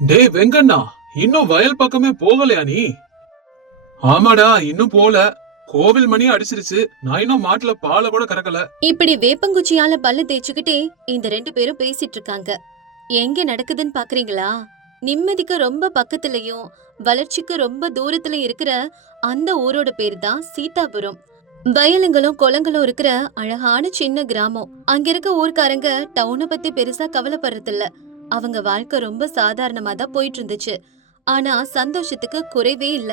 டேய் வெங்கண்ணா, இன்னும் வயல் பக்கமே போகலையா நீ? ஆமாடா, இன்னும் போல. கோவில் மணி அடிச்சிருச்சு. நான் இன்னும் மாட்டுல பாலை கூட கறக்கல. இப்படி வேப்பங்குச்சியால பல்ல தேய்ச்சுக்கிட்டே இந்த ரெண்டு பேரும் பேசிட்டு இருக்காங்க. எங்க நடக்குதுன்னு பாக்குறீங்களா? நிம்மதிக்கு ரொம்ப பக்கத்துலயும் வளர்ச்சிக்கு ரொம்ப தூரத்துல இருக்கிற அந்த ஊரோட பேரு தான் சீதாபுரம். வயலுங்களும் குளங்களும் இருக்கிற அழகான சின்ன கிராமம். அங்க இருக்க ஊர்க்காரங்க டவுனை பத்தி பெருசா கவலைப்படுறதில்ல. அவங்க வாழ்க்கை ரொம்ப சாதாரணமா தான் போயிட்டு இருந்துச்சு. ஆனா சந்தோஷத்துக்கு குறைவே இல்ல.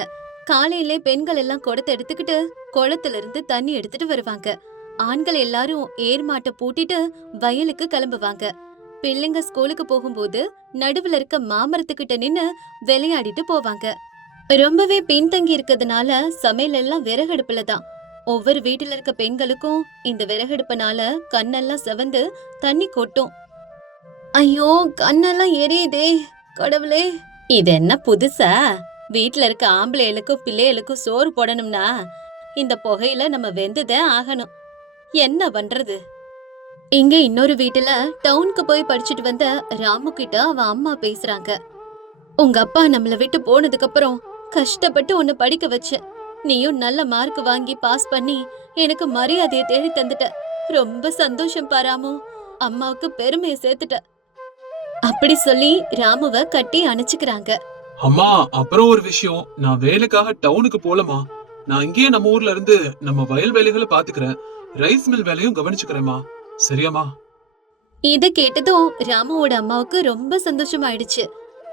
காலையில பெண்கள் எல்லாம் குடத்தை எடுத்துக்கிட்டு குளத்துல இருந்து தண்ணி எடுத்துட்டு வருவாங்க. ஆண்கள் எல்லாரும் ஏர் மாட்டை பூட்டிட்டு வயலுக்கு கிளம்புவாங்க. பிள்ளைங்க ஸ்கூலுக்கு போகும்போது நடுவுல இருக்க மாமரத்துக்கிட்ட நின்னு விளையாடிட்டு போவாங்க. ரொம்பவே பின்தங்கி இருக்கிறதுனால சமையல் எல்லாம் விறகடுப்புல தான். ஒவ்வொரு வீட்டுல இருக்க பெண்களுக்கும் இந்த விறகடுப்புனால கண்ணெல்லாம் செவந்து தண்ணி கொட்டும். ஐயோ, கண்ணெல்லாம் எரியுதே கடவுளே! இது என்ன புதுசா? வீட்டுல இருக்க ஆம்பளைகளுக்கும் பிள்ளைகளுக்கும் சோறு போடணும்னா இந்த புகையில நம்ம வெந்துதான் ஆகணும். என்ன பண்றது? இங்க இன்னொரு வீட்டுல டவுனுக்கு போய் படிச்சுட்டு வந்த ராமு கிட்ட அவன் அம்மா பேசுறாங்க. உங்க அப்பா நம்மள விட்டு போனதுக்கு அப்புறம் கஷ்டப்பட்டு உன்னை படிக்க வச்ச. நீயும் நல்ல மார்க் வாங்கி பாஸ் பண்ணி எனக்கு மரியாதையை தேடி தந்துட்ட. ரொம்ப சந்தோஷம் பாராமு. அம்மாவுக்கு பெருமையை சேர்த்துட்ட. அப்படி சொல்லி ராமுவ கட்டி அணைச்சுக்கிறாங்க. அம்மா, அப்புறம் ஒரு விஷயம். நான் வேலைக்காக டவுனுக்கு போலமா. நான் இங்கேயே நம்ம ஊர்ல இருந்து நம்ம வயல் வேலைகளை பாத்துக்கிறேன். ரைஸ் மில் வேலையும் கவனிச்சுக்கிறேம்மா. சரியாம்மா? இத கேட்டதும் ராமுவோட அம்மாவுக்கு ரொம்ப சந்தோஷமாயிடுச்சு.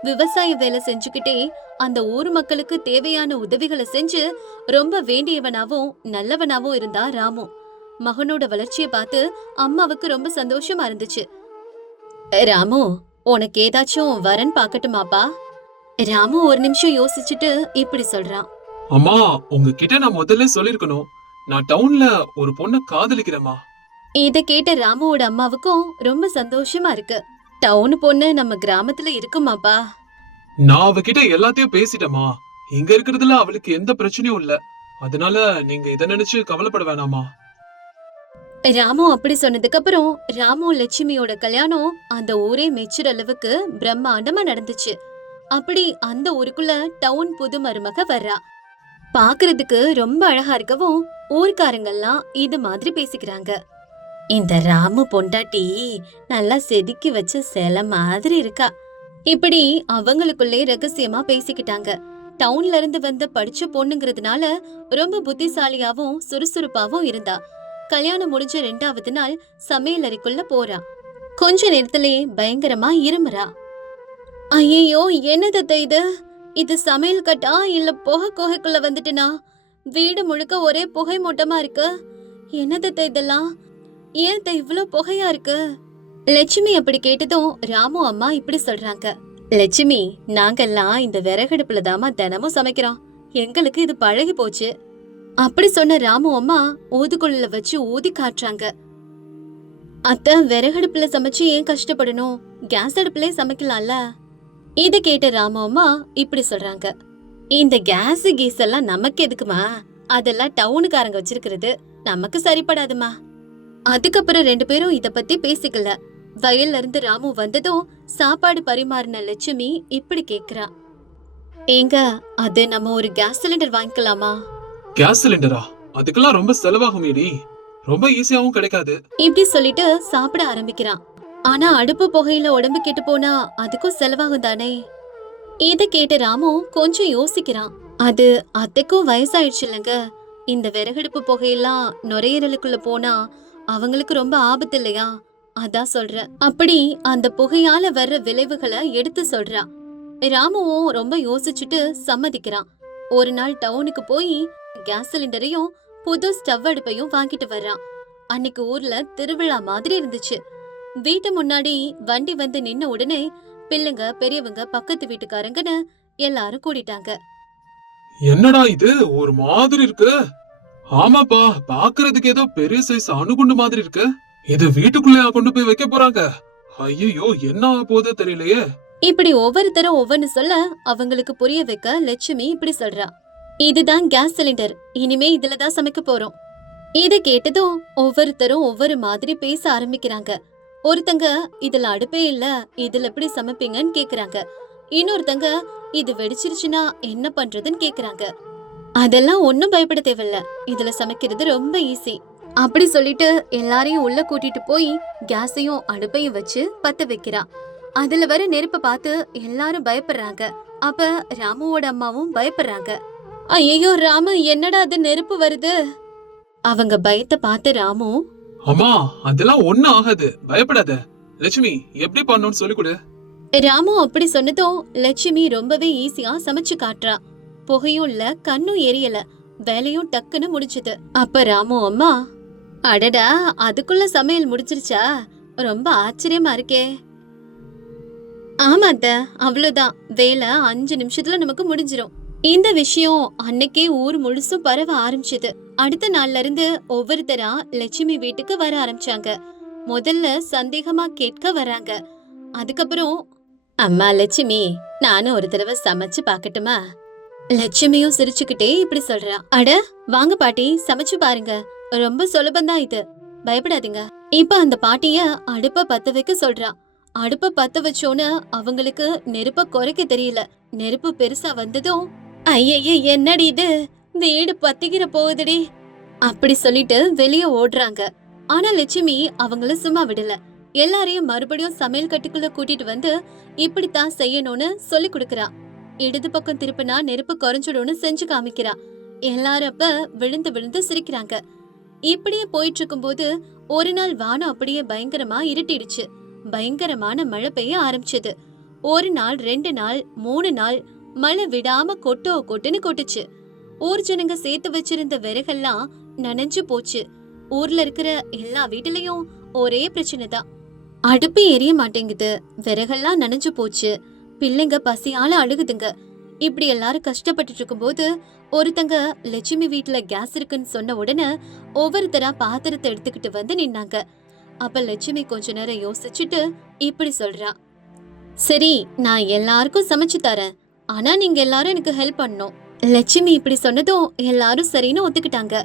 விவசாய வேலை செஞ்சுக்கிட்டே அந்த ஊர் மக்களுக்கு தேவையான உதவிகளை செஞ்சு ரொம்ப வேண்டியவனாவும் நல்லவனாவும் இருந்தா ராமு. மகனோட வளர்ச்சியை பார்த்து அம்மாவுக்கு ரொம்ப சந்தோஷமா இருந்துச்சு. ராமு, உனக்கு ஏதாச்சும் வரன் பாக்கட்டுமாப்பா? ராமு ஒரு நிமிஷம் யோசிச்சுட்டு இப்படி சொல்றான். அம்மா, உங்ககிட்ட நான் முதல்ல சொல்லிருக்கணும். நான் டவுன்ல ஒரு பொண்ண காதலிக்கிறேம்மா. இத கேட்ட ராமுவோட அம்மாவுக்கும் ரொம்ப சந்தோஷமா இருக்கு. டவுன் பொண்ணு நம்ம கிராமத்துல இருக்குமாப்பா? நான் அவகிட்ட எல்லாத்தையும் பேசிட்டேம்மா. இங்க இருக்கிறதுல அவளுக்கு எந்த பிரச்சனையும் இல்ல. அதனால நீங்க இத நினைச்சு கவலைப்பட வேணாமா. ராமு அப்படி சொன்னதுக்கு அப்புறம் ராமு லட்சுமியோட கல்யாணம் அந்த ஊரே மெச்சுற அளவுக்கு பிரம்மாண்டமா நடந்துச்சு. அப்படி அந்த ஊருக்குள்ள டவுன் புது மருமக வர்றா. பாக்குறதுக்கு ரொம்ப அழகா இருக்கவும் ஊர்க்காரங்கெல்லாம் இது மாதிரி பேசிக்கிறாங்க. இந்த ராமு பொண்டாட்டி நல்லா செதுக்கி வச்ச சிலை மாதிரி இருக்கா. இப்படி அவங்களுக்குள்ளே ரகசியமா பேசிக்கிட்டாங்க. டவுன்ல இருந்து வந்த படிச்ச பொண்ணுங்கிறதுனால ரொம்ப புத்திசாலியாவும் சுறுசுறுப்பாவும் இருந்தா. கல்யாணம் முடிஞ்ச 2வது நாள் சமையல் அறைக்குள்ள போறா. கொஞ்ச நேரத்திலே பயங்கரமா இருமுறா. ஐயோ, என்னது இது? இது சமையல் கட்டா இல்ல புகை குகைக்குள்ள வந்துட்டுனா? வீடு முழுக்க ஒரே புகை மூட்டமா இருக்கு. என்னது இதெல்லாம்? ஏன் இவ்ளோ புகையா இருக்கு? லட்சுமி அப்படி கேட்டதும் ராமு அம்மா இப்படி சொல்றாங்க. லட்சுமி, நாங்கெல்லாம் இந்த விறகடுப்புல தாமா தினமும் சமைக்கிறோம். எங்களுக்கு இது பழகி போச்சு. அப்படி சொன்ன ராமு அம்மா ஊதுகுழல வச்சு ஊதி காட்டுறாங்க. அத்த, விறகடுப்புல சமைச்சு ஏன் கஷ்டப்படணும்? கேஸ் அடுப்புல சமைக்கலாம்ல? இத கேட்ட ராமு அம்மா இப்படி சொல்றாங்க. இந்த கேஸ் கீஸ் எல்லாம் நமக்கு எதுக்குமா? அதெல்லாம் டவுனுக்காரங்க வச்சிருக்கிறது. நமக்கு சரிப்படாதுமா. அதுக்கப்புறம் 2 பேரும் இத பத்தி பேசிக்கல. வயல்ல இருந்து ராமு வந்ததும் சாப்பாடு பரிமாறின லட்சுமி இப்படி கேக்குறா. ஏங்க, அது நம்ம ஒரு கேஸ் சிலிண்டர் வாங்கிக்கலாமா? கேஸ் சிலிண்டரா? அதுக்கெல்லாம் ரொம்ப செலவாகுமேடி. ரொம்ப ஈஸியாவும் கிடைக்காது. இப்படி சொல்லிட்டு சாப்பிட ஆரம்பிக்கிறான். ஆனா அடுப்பு புகையில உடம்பு கெட்டு போனா அதுக்கும் செலவாகும் தானே? இத கேட்ட ராமு கொஞ்சம் யோசிக்கிறான். அது அத்தைக்கும் வயசாயிடுச்சு இல்லங்க. இந்த விறகடுப்பு புகையெல்லாம் நுரையீரலுக்குள்ள போனா அவங்களுக்கு ரொம்ப ஆபத்து இல்லையா? அதான் சொல்றேன். அப்படி அந்த புகையால வர்ற விளைவுகளை எடுத்து சொல்றா. ராமுவும் ரொம்ப யோசிச்சுட்டு சம்மதிக்கிறான். ஒரு நாள் டவுனுக்கு போய் கேஸ் சிலிண்டரையும் புது ஸ்டவ் அடுப்பையும் வாங்கிட்டு வர்றான். அன்னைக்கு ஊர்ல திருவிழா மாதிரி இருந்துச்சு. வீட்டு முன்னாடி வண்டி வந்து நின்ன உடனே பிள்ளைங்க பெரியவங்க பக்கத்து வீட்டுக்காரங்கன்னு எல்லாரும் கூடிட்டாங்க. என்னடா இது ஒரு மாதிரி இருக்கு? ஆமாப்பா, பாக்குறதுக்கு ஏதோ பெரிய சைஸ் அணுகுண்டு மாதிரி இருக்கு. இது வீட்டுக்குள்ளேயா கொண்டு போய் வைக்க போறாங்க? ஐயோ, என்ன ஆக போகுது தெரியலையே. இப்படி ஒவ்வொருத்தரும் ஒவ்வொன்னு சொல்ல அவங்களுக்கு புரிய வைக்க லட்சுமி இப்படி சொல்றா. இதுதான் கேஸ் சிலிண்டர். இனிமே இதுலதான் சமைக்க போறோம். இத கேட்டதும் ஒவ்வொருத்தரும் ஒவ்வொரு மாதிரி பேச ஆரம்பிக்கிறாங்க. ஒருத்தங்க இதுல அடுப்பே இல்ல, இதுல எப்படி சமைப்பீங்கன்னு கேக்குறாங்க. இன்னொருத்தங்க இது வெடிச்சிருச்சுன்னா என்ன பண்றதுன்னு கேக்குறாங்க. அதெல்லாம் ஒண்ணும் பயப்பட தேவையில்ல, இதுல சமைக்கிறது ரொம்ப ஈஸி அப்படி சொல்லிட்டு எல்லாரையும் உள்ள கூட்டிட்டு போய் கேஸையும் அடுப்பையும் வச்சு பத்த வைக்கிறா. அதுல வர நெருப்ப பார்த்து எல்லாரும் பயப்படுறாங்க. அப்ப ராமுவோட அம்மாவும் பயப்படுறாங்க. ஐயோ ராமு, என்னடா அது நெருப்பு வருது? அவங்க பயத்தை பார்த்து ராமு, அம்மா அதெல்லாம் ஒண்ணும் ஆகாது, பயப்படாத. லட்சுமி எப்படி பண்ணணும்னு சொல்லி கொடு. ராமு அப்படி சொன்னதும் லட்சுமி ரொம்பவே ஈஸியா சமைச்சு காட்டுறா. புகையும் இல்ல, கண்ணும் எரியல, வேலையும் டக்குன்னு முடிஞ்சது. அப்ப ராமு அம்மா, அடடா அதுக்குள்ள சமையல் முடிச்சிருச்சா, ரொம்ப ஆச்சரியமா இருக்கே. ஆமா அத்த, அவ்வளவுதான், வேலை 5 நிமிஷத்துல நமக்கு முடிஞ்சிரும். இந்த விஷயம் அன்னைக்கே ஊர் முழுசும் பரவ ஆரம்பிச்சது. அடுத்த நாள்ல இருந்து ஒவ்வொருத்தரா லட்சுமி வீட்டுக்கு வர ஆரம்பிச்சாங்க. முதல்ல சந்தேகமா கேட்க வராங்க. அதுக்கப்புறம், அம்மா லட்சுமி, நானும் ஒரு தடவை சமைச்சு பாக்கட்டுமா? லட்சுமியும் சிரிச்சுக்கிட்டே இப்படி சொல்றா. அட வாங்க பாட்டி, சமைச்சு பாருங்க, ரொம்ப சுலபம்தான் இது, பயப்படாதீங்க. இப்ப அந்த பாட்டிய அடுப்ப பத்த வைக்க சொல்றா. அடுப்ப பத்த வச்சோன்னு அவங்களுக்கு நெருப்ப குறைக்க தெரியல. நெருப்பு பெருசா வந்ததும், ஐயய்ய என்னடி இது, வீடு பத்திக்கிற போகுதுடி அப்படி சொல்லிட்டு வெளியே ஓடுறாங்க. ஆனா லட்சுமி அவங்கள சும்மா விடல. எல்லாரையும் மறுபடியும் சமையல் கட்டுக்குள்ள கூட்டிட்டு வந்து இப்படித்தான் செய்யணும்னு சொல்லி கொடுக்கறா. இடது பக்கம் திருப்பினா நெருப்பு குறைஞ்சிடும்னு செஞ்சு காமிக்கிறா. எல்லாரும் அப்ப விழுந்து விழுந்து சிரிக்கிறாங்க. இப்படியே போயிட்டு இருக்கும்போது ஒரு நாள் வானம் அப்படியே பயங்கரமா இருட்டிடுச்சு. பயங்கரமான மழை பெய்ய ஆரம்பிச்சது. 1 நாள் 2 நாள் 3 நாள் மழை விடாம கொட்டுன்னு கொட்டுச்சு. ஊர் ஜனங்க சேர்த்து வச்சிருந்த விறகெல்லாம் நனைஞ்சு போச்சு. ஊர்ல இருக்கிற எல்லா வீட்டுலயும் ஒரே பிரச்சனை தான், அடுப்பு எரிய மாட்டேங்குது, விறகெல்லாம் நனைஞ்சு போச்சு, பிள்ளைங்க பசியால அழுகுதுங்க. இப்படி எல்லாரும் கஷ்டப்பட்டு இருக்கும்போது ஒருத்தங்க லட்சுமி வீட்டுல கேஸ் இருக்குன்னு சொன்ன உடனே ஒவ்வொருத்தரா பாத்திரத்தை எடுத்துக்கிட்டு வந்து நின்னாங்க. அப்ப லட்சுமி கொஞ்ச நேரம் யோசிச்சுட்டு இப்படி சொல்றா. சரி, நான் எல்லாருக்கும் சமைச்சு தரேன், ஆனா நீங்க எல்லாரும் எனக்கு ஹெல்ப் பண்ணணும். லட்சுமி இப்படி சொன்னதும் எல்லாரும் சரின்னு ஒத்துக்கிட்டாங்க.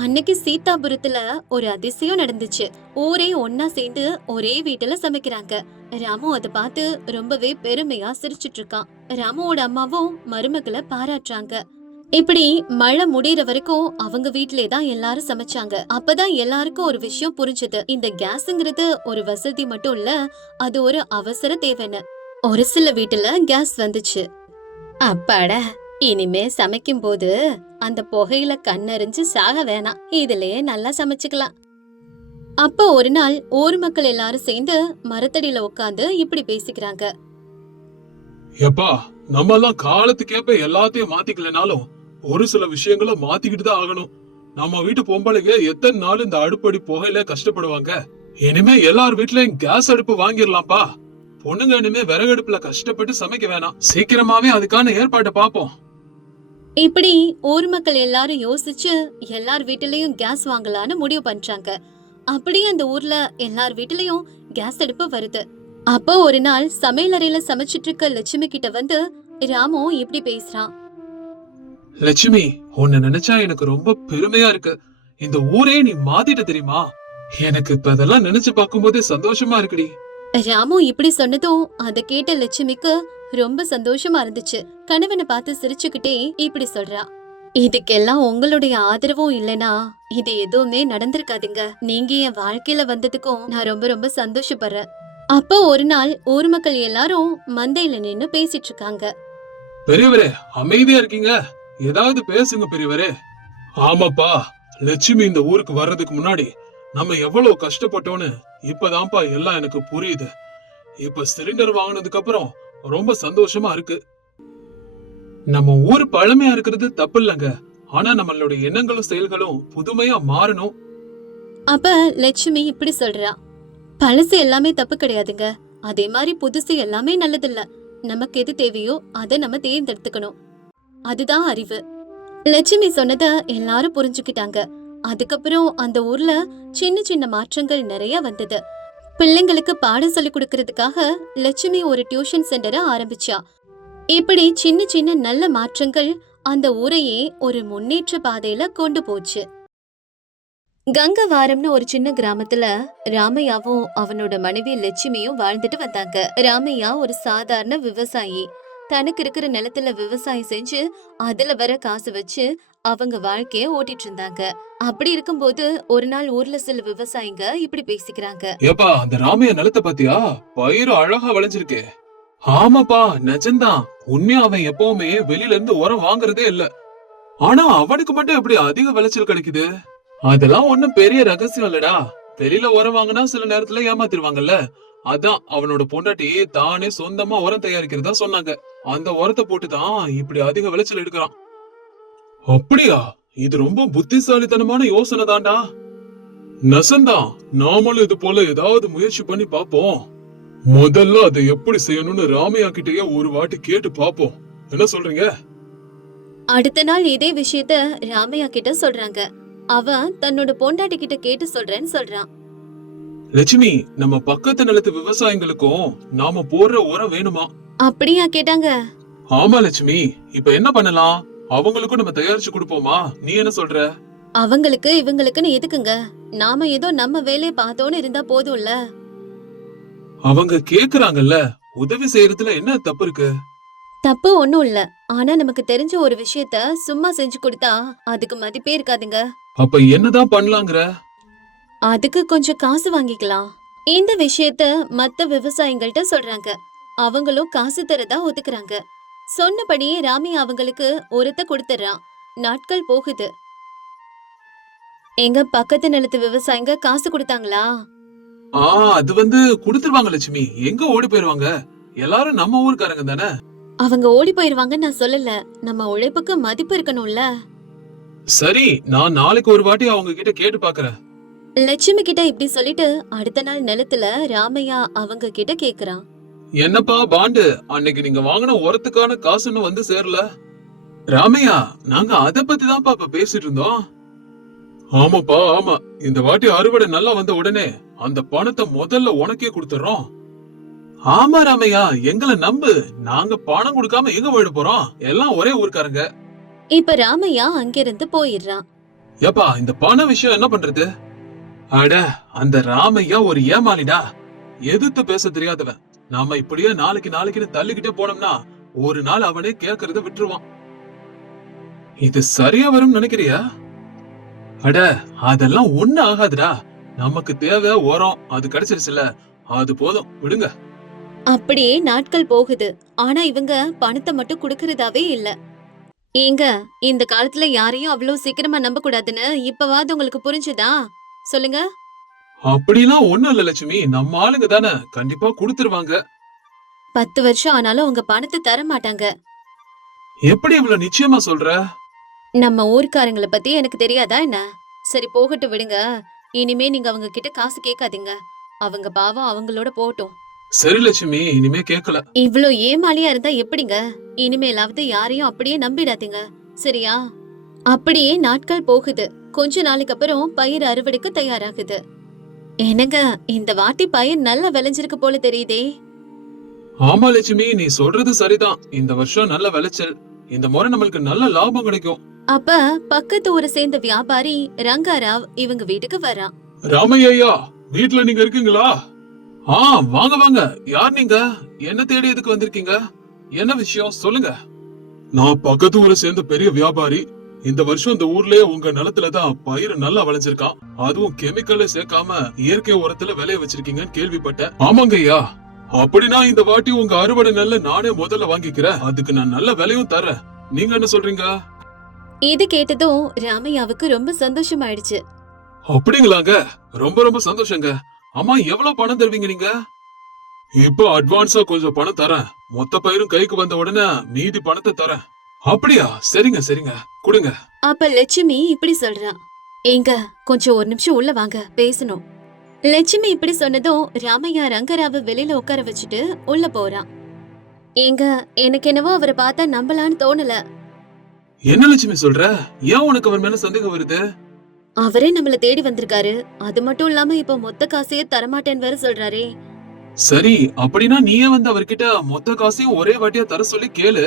அன்னைக்கு சீதாபுரத்துல ஒரு அதிசயம் நடந்துச்சு. ஊரே ஒன்னா சேர்ந்து ஒரே வீட்டுல சமைக்கிறாங்க. ராமு அதை பார்த்து ரொம்பவே பெருமையா சிரிச்சிட்டு இருக்கான். ராமுவோட அம்மாவும் மருமகளை பாராட்டுறாங்க. இப்படி மழை முடியற வரைக்கும் அவங்க வீட்லயே தான் எல்லாரும் சமைச்சாங்க. அப்பதான் எல்லாருக்கும் ஒரு விஷயம் புரிஞ்சது. இந்த கேஸ்ங்கிறது ஒரு வசதி மட்டும் இல்ல, அது ஒரு அவசர தேவைன்னு. ஒரு சில வீட்டுல கேஸ் வந்துச்சு. அப்பாடா, இனிமே சமைக்கும் போது அந்த புகையில கண்ணறிஞ்சு சாக வேணாம், இதுலயே நல்லா சமைச்சுக்கலாம். அப்ப ஒரு நாள் ஊர் மக்கள் எல்லாரும் சேர்ந்து மரத்தடியில உட்காந்து இப்படி பேசிக்கிறாங்க. எப்பா, நம்ம எல்லாம் காலத்துக்கேப்ப எல்லாத்தையும் மாத்திக்கலனாலும் ஒரு சில விஷயங்களை மாத்திக்கிட்டு தான் ஆகணும். நம்ம வீட்டு பொம்பளைங்க எத்தனை நாள் இந்த அடுப்படி புகையில கஷ்டப்படுவாங்க. இனிமே எல்லார் வீட்லயும் கேஸ் அடுப்பு வாங்கிடலாம்ப்பா. பொண்ணுங்க இனிமே விறகடுப்புல கஷ்டப்பட்டு சமைக்க வேணாம். சீக்கிரமாவே அதுக்கான ஏற்பாட்டை பாப்போம். இப்படி ஊர் மக்கள் எல்லாரும் யோசிச்சு எல்லார் வீட்டுலயும் கேஸ் வாங்கலான்னு முடிவு பண்றாங்க. அப்படியே அந்த ஊர்ல எல்லார் வீட்டுலயும் கேஸ் அடுப்பு வருது. அப்போ ஒரு நாள் சமையலறையில சமைச்சிட்டு இருக்க லட்சுமி கிட்ட வந்து ராமு இப்படி பேசுறான். லட்சுமி, உன்னை நினைச்சா எனக்கு ரொம்ப பெருமையா இருக்கு. இந்த ஊரே நீ மாத்திட்ட தெரியுமா? எனக்கு இப்ப அதெல்லாம் நினைச்சு பார்க்கும்போதே சந்தோஷமா இருக்குடி. ராமு இப்படி சொன்னதும் அதை கேட்ட லட்சுமிக்கு ரொம்ப சந்தோஷமா இருந்துச்சு. கணவனை பார்த்து சிரிச்சுக்கிட்டே இப்படி சொல்றா. இதுக்கெல்லாம் உங்களுடைய ஆதரவும் இல்லனா இது எதுவுமே நடந்திருக்காதுங்க. நீங்க என் வாழ்க்கையில வந்ததுக்கும் நான் ரொம்ப ரொம்ப சந்தோஷப்படுறேன். அப்போ ஒரு நாள் ஊர் மக்கள் எல்லாரும் மந்தையில நின்னு பேசிட்டு இருக்காங்க. பெரியவரே, அமைதியா இருக்கீங்க, ஏதாவது பேசுங்க பெரியவரே. ஆமாப்பா, லட்சுமி இந்த ஊருக்கு வர்றதுக்கு முன்னாடி நம்ம எவ்வளவு கஷ்டப்பட்டோன்னு இப்பதான்ப்பா எல்லாம் எனக்கு புரியுது. இப்ப சிலிண்டர் வாங்கினதுக்கு அப்புறம் ரொம்ப சந்தோஷமா இருக்கு. நம்ம ஊர் பழமையா இருக்கிறது தப்பு இல்லைங்க, ஆனா நம்மளுடைய எண்ணங்களும் செயல்களும் புதுமையா மாறணும். அப்ப லட்சுமி இப்படி சொல்றா. பழசு எல்லாமே தப்பு கிடையாதுங்க, அதே மாதிரி புதுசு எல்லாமே நல்லதில்ல. நமக்கு எது தேவையோ அதை நம்ம தேர்ந்தெடுத்துக்கணும், அதுதான் அறிவு. லட்சுமி சொன்னத எல்லாரும் புரிஞ்சுக்கிட்டாங்க. அதுக்கப்புறம் அந்த ஊர்ல சின்ன சின்ன மாற்றங்கள் நிறைய வந்தது. பிள்ளைங்களுக்கு பாடம் சொல்லி கொடுக்கறதுக்காக லட்சுமி ஒரு டியூஷன் சென்டரை ஆரம்பிச்சா. இப்படி சின்ன சின்ன நல்ல மாற்றங்கள் அந்த ஊரையே ஒரு முன்னேற்ற பாதையில கொண்டு போச்சு. கங்கவாரம்னு ஒரு சின்ன கிராமத்துல ராமையாவும் அவனோட மனைவி லட்சுமியும் வாழ்ந்துட்டு வந்தாங்க. ராமையா ஒரு சாதாரண விவசாயி. தனக்கு இருக்கிற நிலத்துல விவசாயம் செஞ்சு அதுல வர காசு வச்சு அவங்க வாழ்க்கைய ஓட்டிட்டு இருந்தாங்க. அப்படி இருக்கும்போது ஒரு நாள் ஊர்ல சில விவசாயிங்க இப்படி பேசிக்கிறாங்க. ஏப்பா அந்த ராமையா நிலத்தை பாத்தியா? பயிர் அழகா விளைஞ்சிருக்கு. ஆமாப்பா, நிஜம்தான். உண்மையா அவன் எப்பவுமே வெளியில இருந்து உரம் வாங்குறதே இல்ல. ஆனா அவனுக்கு மட்டும் எப்படி அதிக விளைச்சல் கிடைக்குது? அதெல்லாம் ஒண்ணும் பெரிய ரகசியம் இல்லடா. வெளியில உரம் வாங்கினா சில நேரத்துல ஏமாத்திருவாங்கல்ல. அதான் அவனோட பொண்டாட்டி தானே சொந்தமா உரம் தயாரிக்கிறதா சொன்னாங்க. அந்த உரத்தை போட்டுதான் இப்படி அதிக விளைச்சல் எடுக்கிறான். அப்படியா? இது ரொம்ப புத்திசாலித்தனமான யோசனை தான்டா. நெசந்தான், நாமளும் இது போல ஏதாவது முயற்சி பண்ணி பாப்போம். முதல்ல அதை எப்படி செய்யணும்னு ராமையா கிட்டயே ஒரு வாட்டி கேட்டு பாப்போம். என்ன சொல்றீங்க? அடுத்த நாள் இதே விஷயத்த ராமையா கிட்ட சொல்றாங்க. அவன் தன்னோட பொண்டாட்டி கிட்ட கேட்டு சொல்றேன்னு சொல்றான். லட்சுமி, நம்ம பக்கத்து நிலத்து விவசாயிகளுக்கும் நாம போடுற உரம் வேணுமா? அப்படியா கேட்டாங்க. ஆமா லட்சுமி, இப்ப என்ன பண்ணலாம்? அவங்களுக்கும் நம்ம தயாரிச்சு கொடுப்போமா? நீ என்ன சொல்ற? அவங்களுக்கு இவங்களுக்குன்னு எதுக்குங்க? நாம ஏதோ நம்ம வேலையை பார்த்தோன்னு இருந்தா போதும்ல. அவங்க கேக்குறாங்கல்ல, உதவி செய்யறதுல என்ன தப்பு இருக்கு? தப்பு ஒண்ணும் இல்ல. ஆனா நமக்கு தெரிஞ்ச ஒரு விஷயத்த சும்மா செஞ்சு கொடுத்தா அதுக்கு மதிப்பே இருக்காதுங்க. அப்ப என்னதான் பண்ணலாங்கிற? அதுக்கு கொஞ்சம் காசு வாங்கிக்கலாம். இந்த விஷயத்த மத்த விவசாயிகள்ட்ட சொல்றாங்க. அவங்களும் காசு தரதா ஒத்துக்குறாங்க. சொன்னபடியே ராமி அவங்களுக்கு ஒருத்த கொடுத்துறான். நாட்கள் போகுது. எங்க பக்கத்து நிலத்து விவசாயிங்க காசு கொடுத்தாங்களா? அது வந்து குடுத்துருவாங்க லட்சுமி. எங்க ஓடி போயிருவாங்க? எல்லாரும் நம்ம ஊருக்காரங்க தானே. அவங்க ஓடி போயிருவாங்கன்னு நான் சொல்லல. நம்ம உழைப்புக்கு மதிப்பு இருக்கணும்ல. சரி, நான் நாளைக்கு ஒரு வாட்டி அவங்க கிட்ட கேட்டு பாக்குறேன். லட்சுமி கிட்ட இப்படி சொல்லிட்டு அடுத்த நாள் நிலத்துல ராமையா அவங்க கிட்ட கேக்குறான். என்னப்பா பாண்டு, அன்னைக்கு நீங்க வாங்கின உரத்துக்கான காசுன்னு வந்து சேரல? ராமையா, நாங்க அத பத்தி தான்ப்பா இப்ப பேசிட்டு இருந்தோம். ஆமாப்பா ஆமா, இந்த வாட்டி அறுவடை நல்லா வந்த உடனே அந்த பணத்தை முதல்ல உனக்கே கொடுத்துறோம். ஆமா ராமையா, எங்களை நம்பு. நாங்க பணம் கொடுக்காம எங்க போயிட போறோம்? எல்லாம் ஒரே ஊருக்காரங்க. இப்ப ராமையா அங்கிருந்து போயிடுறான். ஏப்பா, இந்த பண விஷயம் என்ன பண்றது? அட, அந்த ராமையா ஒரு ஏமாளிடா. எதிர்த்து பேச தெரியாதவன். நாம இப்படியே நாளைக்கு நாளைக்குன்னு தள்ளிக்கிட்டே போனோம்னா ஒரு நாள் அவனே கேக்குறத விட்டுருவான். இது சரியா வரும் நினைக்கிறியா? அட, அதெல்லாம் ஒண்ணு ஆகாதுடா. நமக்கு தேவை உரம், அது கிடைச்சிருச்சுல, அது போதும், விடுங்க. அப்படியே நாட்கள் போகுது. ஆனா இவங்க பணத்தை மட்டும் குடுக்கறதாவே இல்ல. ஏங்க, இந்த காலத்துல யாரையும் அவ்வளவு சீக்கிரமா நம்ப கூடாதுன்னு இப்பவாது உங்களுக்கு புரிஞ்சுதா? சொல்லுங்க. அப்படிலாம் ஒண்ணும் இல்ல லட்சுமி, நம்ம ஆளுங்க தானே, கண்டிப்பா குடுத்துருவாங்க. 10 வருஷம் ஆனாலும் உங்க பணத்தை தர மாட்டாங்க. எப்படி இவ்வளவு நிச்சயமா சொல்ற? நம்ம ஊர்க்காரங்கள பத்தி எனக்கு தெரியாதா என்ன? சரி போகட்டும், விடுங்க. இனிமே நீங்க அவங்க கிட்ட காசு கேட்காதீங்க. அவங்க பாவம் அவங்களோட போகட்டும். சரி லட்சுமி, இனிமே கேட்கல. இவ்ளோ ஏமாளியா இருந்தா எப்படிங்க? இனிமேலாவது யாரையும் அப்படியே நம்பிடாதீங்க, சரியா? அப்படியே நாட்கள் போகுது. கொஞ்ச நாளைக்கு அப்புறம் பயிர் அறுவடைக்கு தயாராகுது. என்னங்க, இந்த வாட்டி பயிர் நல்லா விளைஞ்சிருக்கு போல தெரியுதே. ஆமா லட்சுமி, நீ சொல்றது சரிதான். இந்த வருஷம் நல்ல விளைச்சல். இந்த முறை நம்மளுக்கு நல்ல லாபம் கிடைக்கும். அப்ப பக்கத்து ஊரை சேர்ந்த வியாபாரி ரங்காராவ் இவங்க வீட்டுக்கு வரான். ராமையா, வீட்டுல நீங்க இருக்கீங்களா? வாங்க வாங்க. யார் நீங்க? என்ன தேடி எதுக்கு வந்திருக்கீங்க? என்ன விஷயம் சொல்லுங்க. நான் பக்கத்து ஊரை சேர்ந்த பெரிய வியாபாரி. இந்த வருஷம் இந்த ஊர்லயே உங்க நிலத்துலதான் பயிர் நல்லா விளைஞ்சிருக்கான். அதுவும் கெமிக்கல்ல சேர்க்காம இயற்கை உரத்துல விளைய வச்சிருக்கீங்கன்னு கேள்விப்பட்டேன். ஆமாங்க ஐயா. அப்படின்னா இந்த வாட்டி உங்க அறுவடை நெல்ல நானே முதல்ல வாங்கிக்கிறேன். அதுக்கு நான் நல்ல விலையும் தரேன். நீங்க என்ன சொல்றீங்க? இது கேட்டதும் ராமையாவுக்கு ரொம்ப சந்தோஷமாயிடுச்சு. அப்படிங்களாங்க, ரொம்ப ரொம்ப சந்தோஷங்க. அம்மா, எவ்வளவு பணம் தருவீங்க நீங்க? இப்போ அட்வான்ஸா கொஞ்சம் பணம் தரேன். மொத்த பயிரும் கைக்கு வந்த உடனே மீதி பணத்தை தரேன். அப்படியா? சரிங்க சரிங்க, கொடுங்க. அப்ப லட்சுமி இப்படி சொல்றா. ஏங்க, கொஞ்சம் ஒரு நிமிஷம் உள்ள வாங்க, பேசணும். லட்சுமி இப்படி சொன்னதும் ராமையா ரங்கராவ வெளியில உட்கார வச்சுட்டு உள்ள போறான். ஏங்க, எனக்கு என்னவோ அவரை பார்த்தா நம்பலான்னு தோணல. என்ன லட்சுமி சொல்ற? ஏன் உனக்கு அவர் மேல சந்தேகம் வருது? அவரே நம்மள தேடி வந்திருக்காரு. அது மட்டும் இல்லாம இப்ப மொத்த காசையே தரமாட்டேன்னு வேற சொல்றாரே. சரி, அப்படின்னா நீயே வந்து அவர்கிட்ட மொத்த காசையும் ஒரே வாட்டியா தர சொல்லி கேளு.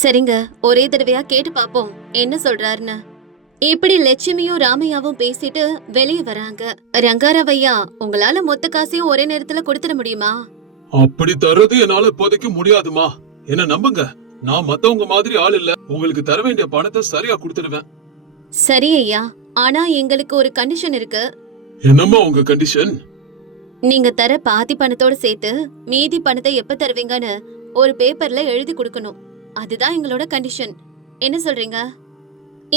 சரிங்க, ஒரே தடவையா கேட்டு பாப்போம் என்ன சொல்றாருன்னு. இப்படி லட்சுமியும் ராமையாவும் பேசிட்டு வெளியே வராங்க. ரங்காராவையா, உங்களால மொத்த காசையும் ஒரே நேரத்துல கொடுத்துட முடியுமா? அப்படி தர்றது என்னால இப்போதைக்கு முடியாதுமா. என்ன நம்புங்க, நான் மத்தவங்க மாதிரி ஆள் இல்ல. உங்களுக்கு தர வேண்டிய பணத்தை சரியா கொடுத்துடுவேன். சரி ஐயா, ஆனா எங்களுக்கு ஒரு கண்டிஷன் இருக்கு. என்னம்மா உங்க கண்டிஷன்? நீங்க தர பாதி பணத்தோட சேர்த்து மீதி பணத்தை எப்ப தருவீங்கன்னு ஒரு பேப்பர்ல எழுதி கொடுக்கணும். அதுதான் எங்களோட கண்டிஷன். என்ன சொல்றீங்க?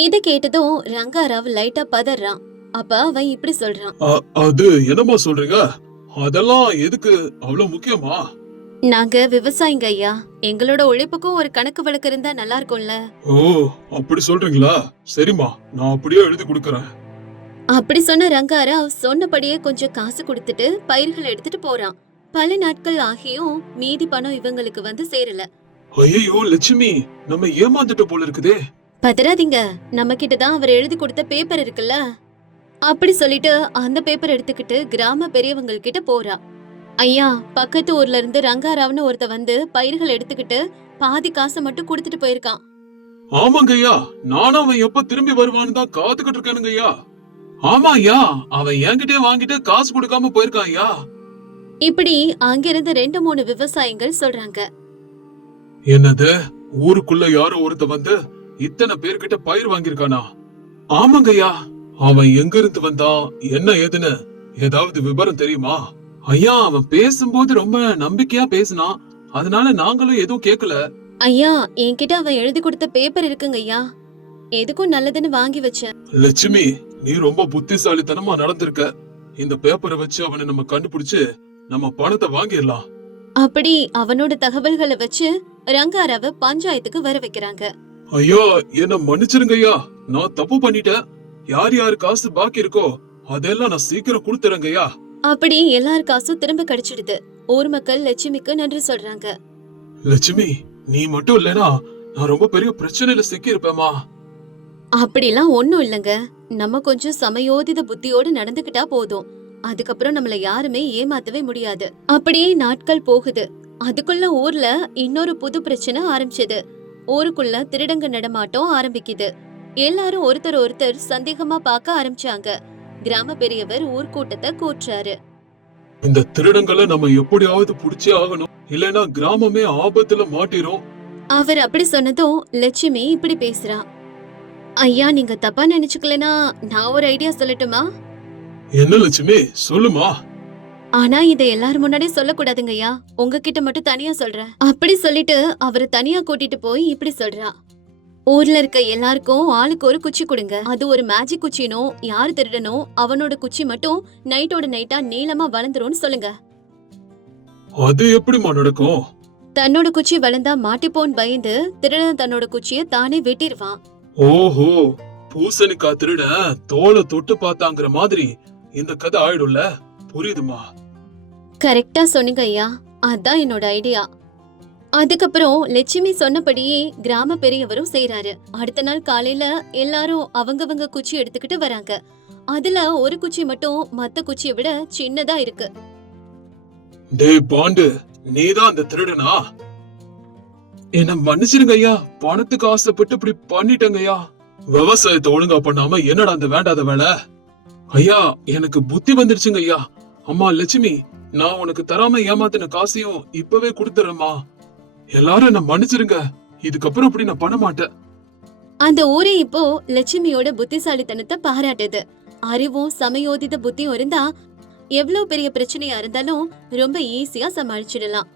இத கேட்டதும் ரங்காராவ் லைட்டா பதறான். அப்ப அவன் இப்படி சொல்றான். அது என்னம்மா சொல்றீங்க? அதெல்லாம் எதுக்கு அவ்வளவு முக்கியமா? நாங்க விவசாயிங்க ஐயா, எங்களோட உழைப்புக்கும் ஒரு கணக்கு வழக்கு இருந்தா நல்லா இருக்கும்ல. ஓ, அப்படி சொல்றீங்களா? சரிம்மா, நான் அப்படியே எழுதி கொடுக்கறேன். அப்படி சொன்ன ரங்காராவ் சொன்னபடியே கொஞ்சம் காசு கொடுத்துட்டு பயிர்கள் எடுத்துட்டு போறான். பல நாட்கள் ஆகியும் மீதி பணம் இவங்களுக்கு வந்து சேரல. ஐயோ லட்சுமி, நம்ம ஏமாந்துட்ட போல இருக்குதே. பதறாதீங்க, நம்ம கிட்டதான் அவர் எழுதி கொடுத்த பேப்பர் இருக்குல்ல. அப்படி சொல்லிட்டு அந்த பேப்பர் எடுத்துக்கிட்டு கிராம பெரியவங்க கிட்ட போறா. ஐயா, பக்கத்து ஊர்ல இருந்து ரங்காராவ்னு ஒருத்த வந்து பயிர்கள் எடுத்துக்கிட்டு பாதி காசை மட்டும் கொடுத்துட்டு போயிருக்கான். ஆமாங்க ஐயா, நானும் அவன் எப்ப திரும்பி வருவான்னு தான் காத்துக்கிட்டு இருக்கேனுங்க ஐயா. ஆமா ஐயா, அவன் என்கிட்டயே வாங்கிட்டு காசு கொடுக்காம போயிருக்கான் ஐயா. இப்படி அங்கிருந்து 2-3 விவசாயிகள் சொல்றாங்க. என்னது, ஊருக்குள்ள யாரோ ஒருத்த வந்து இத்தனை பேர்கிட்ட பயிர் வாங்கியிருக்கானா? ஆமாங்க ஐயா, அவன் எங்க இருந்து வந்தான், என்ன ஏதுன்னு ஏதாவது விவரம் தெரியுமா? ஐயா, அவன் பேசும்போது ரொம்ப நம்பிக்கையா பேசினான். அதனால நாங்களும் எதுவும் கேட்கல. ஐயா, என்கிட்ட அவன் எழுதி கொடுத்த பேப்பர் இருக்குங்க ஐயா. எதுக்கும் நல்லதுன்னு வாங்கி வச்சேன். லட்சுமி, நீ ரொம்ப புத்திசாலித்தனமா நடந்திருக்க. இந்த பேப்பரை வச்சு அவனை நம்ம கண்டுபிடிச்சு நம்ம பணத்தை வாங்கிடலாம். அப்படி அவனோட தகவல்களை வச்சு ரங்காராவ பஞ்சாயத்துக்கு வர வைக்கிறாங்க. ஐயா, என்ன மன்னிச்சிருங்க ஐயா, நான் தப்பு பண்ணிட்டேன். யார் யாரு காசு பாக்கி இருக்கோ அதெல்லாம் நான் சீக்கிரம் கொடுத்துறேங்க ஐயா. அப்படி எல்லார் காசும் திரும்ப கிடைச்சிடுது. ஊர் மக்கள் லட்சுமிக்கு நன்றி சொல்றாங்க. லட்சுமி, நீ மட்டும் இல்லனா நான் ரொம்ப பெரிய பிரச்சனையில சிக்கி இருப்பேமா. அப்படிலாம் ஒண்ணும் இல்லங்க. நம்ம கொஞ்சம் சமயோதித புத்தியோடு நடந்துகிட்டா போதும். அதுக்கப்புறம் நம்மள யாருமே ஏமாத்தவே முடியாது. அப்படியே நாட்கள் போகுது. அதுக்குள்ள ஊர்ல இன்னொரு புது பிரச்சனை ஆரம்பிச்சது. ஊருக்குள்ள திருடங்க நடமாட்டம் ஆரம்பிக்குது. எல்லாரும் ஒருத்தர் ஒருத்தர் சந்தேகமா பார்க்க ஆரம்பிச்சாங்க. கிராம பெரியவர் ஊர்க்கூட்டத்தை கூட்டுறாரு. இந்த திருடங்களை நம்ம எப்படியாவது புடிச்சே ஆகணும், இல்லனா கிராமமே ஆபத்துல மாட்டிரும். அவர் அப்படி சொன்னதும் லட்சுமி இப்படி பேசுறா. ஐயா, நீங்க தப்பா நினைச்சுக்கலனா நான் ஒரு ஐடியா சொல்லட்டுமா? என்ன லட்சுமி, சொல்லுமா. ஆனா இதை எல்லாரும் முன்னாடி சொல்லக்கூடாதுங்க ஐயா, உங்ககிட்ட மட்டும் தனியா சொல்றேன். அப்படி சொல்லிட்டு அவரை தனியா கூட்டிட்டு போய் இப்படி சொல்றா. ஊர்ல இருக்க எல்லாருக்கும் ஆளுக்கு ஒரு குச்சி கொடுங்க. அது ஒரு மேஜிக் குச்சினோ, யாரு திருடனோ அவனோட குச்சி மட்டும் நைட்டோட நைட்டா நீளமா வளர்ந்துரும்னு சொல்லுங்க. அது எப்படிமா நடக்கும்? தன்னோட குச்சி வளர்ந்தா மாட்டிப்போன்னு பயந்து திருடன் தன்னோட குச்சிய தானே வெட்டிடுவான். ஓஹோ, பூசணிக்காய் திருட தோலை தொட்டு பார்த்தாங்கிற மாதிரி இந்த கதை ஆயிடும்ல. புரியுதுமா? கரெக்டா சொன்னீங்க ஐயா, அதான் என்னோட ஐடியா. அதுக்கப்புறம் லட்சுமி சொன்னபடியே கிராம பெரியவரும் செய்யறாரு. அடுத்த நாள் காலையில எல்லாரும் அவங்கவங்க குச்சி எடுத்துக்கிட்டு வராங்க. அதுல ஒரு குச்சி மட்டும் மத்த குச்சியை விட சின்னதா இருக்கு. டேய் பாண்டு, நீதான் அந்த திருடனா? என்ன மன்னிச்சிருங்க ஐயா, பணத்துக்கு ஆசைப்பட்டு இப்படி பண்ணிட்டேங்க ஐயா. விவசாயத்தை ஒழுங்கா பண்ணாம என்னடா அந்த வேண்டாத வேலை? ஐயா, எனக்கு புத்தி வந்துருச்சுங்க ஐயா. அம்மா லட்சுமி, நான் உனக்கு தராம ஏமாத்தின காசையும் இப்பவே கொடுத்துறேம்மா. எல்லாரும் என்ன மன்னிச்சிருங்க. இதுக்கப்புறம் அப்படி நான் பண்ண மாட்டேன். அந்த ஊரே இப்போ லட்சுமியோட புத்திசாலித்தனத்தை பாராட்டுது. அறிவும் சமயோதித புத்தியும் இருந்தா எவ்வளவு பெரிய பிரச்சனையா இருந்தாலும் ரொம்ப ஈஸியா சமாளிச்சிடலாம்.